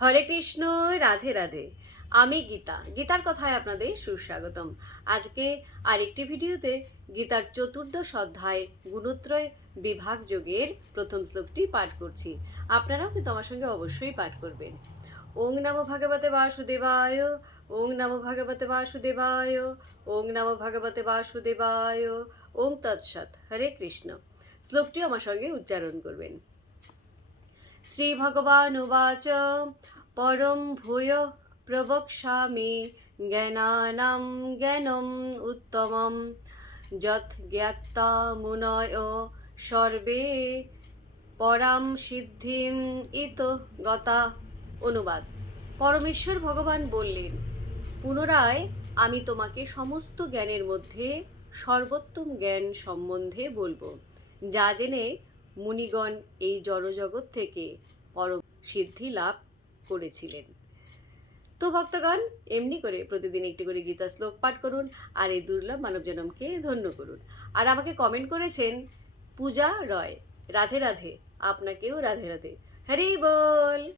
হরে কৃষ্ণ, রাধে রাধে। আমি গীতার কথায় আপনাদের সুস্বাগতম। আজকে আরেকটি ভিডিওতে গীতার চতুর্দশ অধ্যায় গুণত্রয় বিভাগ যোগের প্রথম শ্লোকটি পাঠ করছি। আপনারাও কিন্তু আমার সঙ্গে অবশ্যই পাঠ করবেন। ওং নমো ভগবতে বাসুদেবায়, ওং নমো ভগবতে বাসুদেবায়, ওং নমো ভগবতে বাসুদেবায়, ওং তৎসৎ। হরে কৃষ্ণ। শ্লোকটি আমার সঙ্গে উচ্চারণ করবেন। শ্রীভগবানুবাচ পরম ভূয় প্রবক্ষ্যামি জ্ঞানানাং জ্ঞানম উত্তমম যৎ জ্ঞাত্বা মুনয় সর্বে পরাম সিদ্ধিম ইতো গতা। অনুবাদ। পরমেশ্বর ভগবান বললেন, পুনরায় আমি তোমাকে সমস্ত জ্ঞানের মধ্যে সর্বোত্তম জ্ঞান সম্বন্ধে বলবো, যা জেনে মুনিগণ এই জড়জগৎ থেকে পরম সিদ্ধি লাভ করেছিলেন। তো ভক্তগণ, এমনি করে প্রতিদিন একটি করে গীতা শ্লোক পাঠ করুন আর এই দুর্লভ মানব জনমকে ধন্য করুন। আর আমাকে কমেন্ট করেছেন পূজা রয়, রাধে রাধে। আপনাকেও রাধে রাধে। হরি বল।